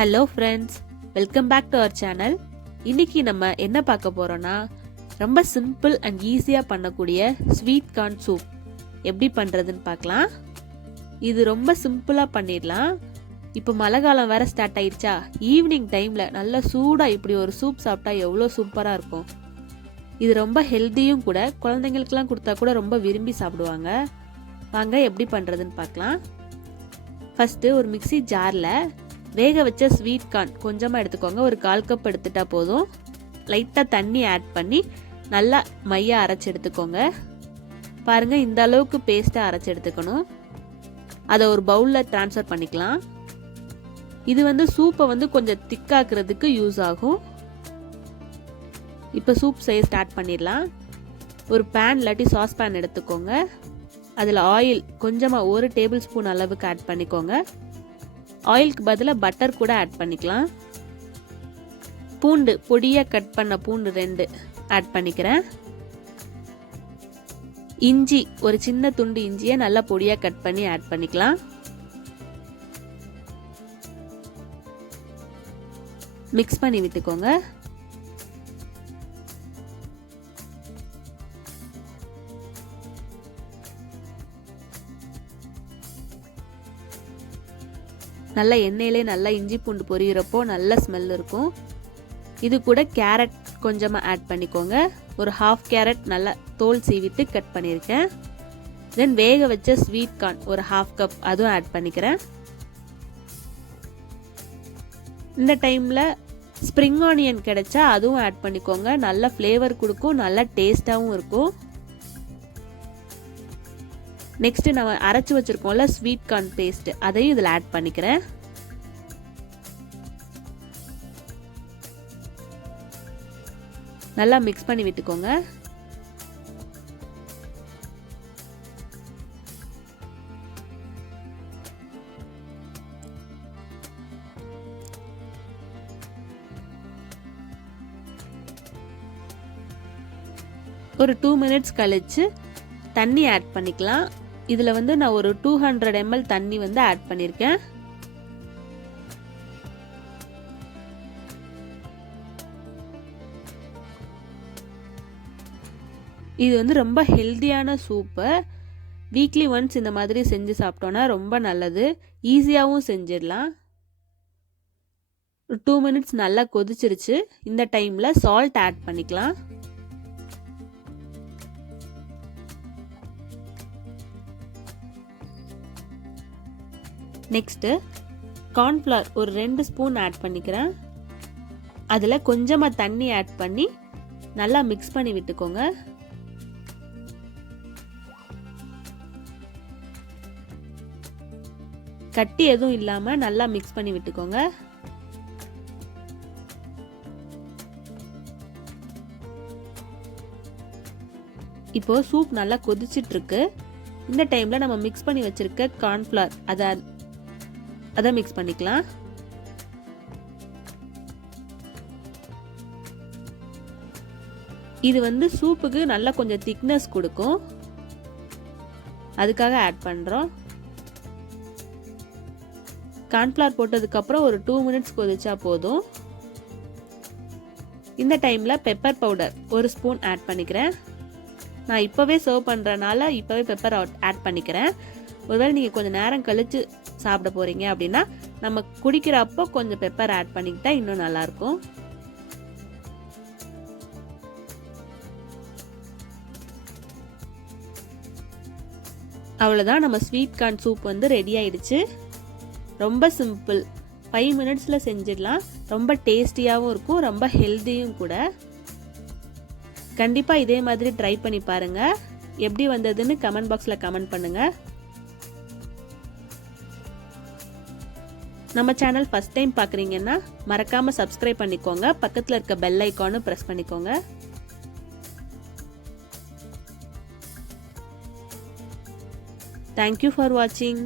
Hello friends, welcome back to our channel. இன்னைக்கு நம்ம என்ன பார்க்க போறோம்னா, ரொம்ப சிம்பிள் அண்ட் ஈஸியாக பண்ணக்கூடிய ஸ்வீட் கார்ன் சூப் எப்படி பண்ணுறதுன்னு பார்க்கலாம். இது ரொம்ப சிம்பிளாக பண்ணிடலாம். இப்போ மழை காலம் வேற ஸ்டார்ட் ஆயிடுச்சா, ஈவினிங் டைமில் நல்லா சூடாக இப்படி ஒரு சூப் சாப்பிட்டா எவ்வளோ சூப்பராக இருக்கும். இது ரொம்ப ஹெல்த்தியும் கூட, குழந்தைங்களுக்குலாம் கொடுத்தா கூட ரொம்ப விரும்பி சாப்பிடுவாங்க. வாங்க எப்படி பண்ணுறதுன்னு பார்க்கலாம். ஃபஸ்ட்டு ஒரு மிக்ஸி ஜாரில் வேக வச்ச ஸ்வீட் கார்ன் கொஞ்சமாக எடுத்துக்கோங்க. ஒரு 1/4 கப் எடுத்துட்டா போதும். லைட்டாக தண்ணி ஆட் பண்ணி நல்லா மையாக அரைச்சி எடுத்துக்கோங்க. பாருங்கள், இந்த அளவுக்கு பேஸ்ட்டாக அரைச்சி எடுத்துக்கணும். அதை ஒரு பவுலில் ட்ரான்ஸ்ஃபர் பண்ணிக்கலாம். இது சூப்பை கொஞ்சம் திக்காக்குறதுக்கு யூஸ் ஆகும். இப்போ சூப் செய்ய ஸ்டார்ட் பண்ணிடலாம். ஒரு பேன் இல்லாட்டி சாஸ் பேன் எடுத்துக்கோங்க. அதில் ஆயில் கொஞ்சமாக 1 டேபிள் ஸ்பூன் அளவுக்கு ஆட் பண்ணிக்கோங்க. ஆயிலுக்கு பதிலாக பட்டர் கூட ஆட் பண்ணிக்கலாம். பூண்டு பொடியாக கட் பண்ண பூண்டு 2 ஆட் பண்ணிக்கிறேன். இஞ்சி ஒரு சின்ன துண்டு இஞ்சியை நல்லா பொடியாக கட் பண்ணி ஆட் பண்ணிக்கலாம். மிக்ஸ் பண்ணி விட்டுக்கோங்க. நல்லா எண்ணெயிலே நல்லா இஞ்சி பூண்டு பொரியிறப்போ நல்ல ஸ்மெல் இருக்கும். இது கூட கேரட் கொஞ்சமாக ஆட் பண்ணிக்கோங்க. ஒரு 1/2 கேரட் நல்லா தோல் சீவிட்டு கட் பண்ணியிருக்கேன். தென் வேக வச்ச ஸ்வீட் கார்ன் ஒரு 1/2 கப் அதுவும் ஆட் பண்ணிக்கிறேன். இந்த டைமில் ஸ்ப்ரிங் ஆனியன் கிடைச்சா அதுவும் ஆட் பண்ணிக்கோங்க. நல்ல ஃப்ளேவர் கொடுக்கும், நல்லா டேஸ்டாகவும் இருக்கும். நெக்ஸ்ட் நம்ம அரைச்சி வச்சிருக்கோம்ல ஸ்வீட் கார்ன் பேஸ்ட், அதையும் இதில் ஆட் பண்ணிக்கிறேன். நல்லா மிக்ஸ் பண்ணி விட்டுக்கோங்க. ஒரு 2 மினிட்ஸ் கழிச்சு தண்ணி ஆட் பண்ணிக்கலாம். இதில் நான் ஒரு 200 ml தண்ணி ஆட் பண்ணியிருக்கேன். இது ரொம்ப ஹெல்த்தியான சூப்பு. வீக்லி ஒன்ஸ் இந்த மாதிரி செஞ்சு சாப்பிட்டோன்னா ரொம்ப நல்லது. ஈஸியாகவும் செஞ்சிடலாம். 2 மினிட்ஸ் நல்லா கொதிச்சிருச்சு. இந்த டைமில் சால்ட் ஆட் பண்ணிக்கலாம். நெக்ஸ்ட்டு கார்ன்ஃப்ளவர் ஒரு 2 ஸ்பூன் ஆட் பண்ணிக்கிறேன். அதில் கொஞ்சமாக தண்ணி ஆட் பண்ணி நல்லா மிக்ஸ் பண்ணி விட்டுக்கோங்க. கட்டி எதுவும் இல்லாமல் நல்லா மிக்ஸ் பண்ணி விட்டுக்கோங்க. இப்போ சூப் நல்லா கொதிச்சிட்டு இருக்கு. இந்த டைமில் நம்ம மிக்ஸ் பண்ணி வச்சிருக்க கார்ன்ஃப்ளவர் அதை மிக்ஸ் பண்ணிக்கலாம். இது சூப்புக்கு நல்லா கொஞ்சம் திக்னஸ் கொடுக்கும், அதுக்காக ஆட் பண்ணுறோம். கார்ன்ஃப்ளவர் போட்டதுக்கப்புறம் ஒரு 2 மினிட்ஸ் கொதிச்சா போதும். இந்த டைமில் பெப்பர் பவுடர் 1 ஸ்பூன் ஆட் பண்ணிக்கிறேன். நான் இப்போவே சர்வ் பண்ணுறனால இப்போவே பெப்பர் ஆட் பண்ணிக்கிறேன். ஒருவேளை நீங்கள் கொஞ்சம் நேரம் கழித்து சாப்பிட போகிறீங்க அப்படின்னா நம்ம குடிக்கிறப்போ கொஞ்சம் பெப்பர் ஆட் பண்ணிக்கிட்டா இன்னும் நல்லாயிருக்கும். அவ்வளோதான், நம்ம ஸ்வீட் கார்ன் சூப் ரெடி ஆயிடுச்சு. ரொம்ப சிம்பிள், 5 மினிட்ஸில் செஞ்சிடலாம். ரொம்ப டேஸ்டியாகவும் இருக்கும், ரொம்ப ஹெல்த்தியும் கூட. கண்டிப்பாக இதே மாதிரி ட்ரை பண்ணி பாருங்கள். எப்படி வந்ததுன்னு கமெண்ட் பாக்ஸில் கமெண்ட் பண்ணுங்கள். நம்ம சேனல் ஃபர்ஸ்ட் டைம் பார்க்குறீங்கன்னா மறக்காமல் சப்ஸ்கிரைப் பண்ணிக்கோங்க. பக்கத்தில் இருக்க பெல் ஐக்கானும் ப்ரெஸ் பண்ணிக்கோங்க. தேங்க்யூ ஃபார் வாட்சிங்.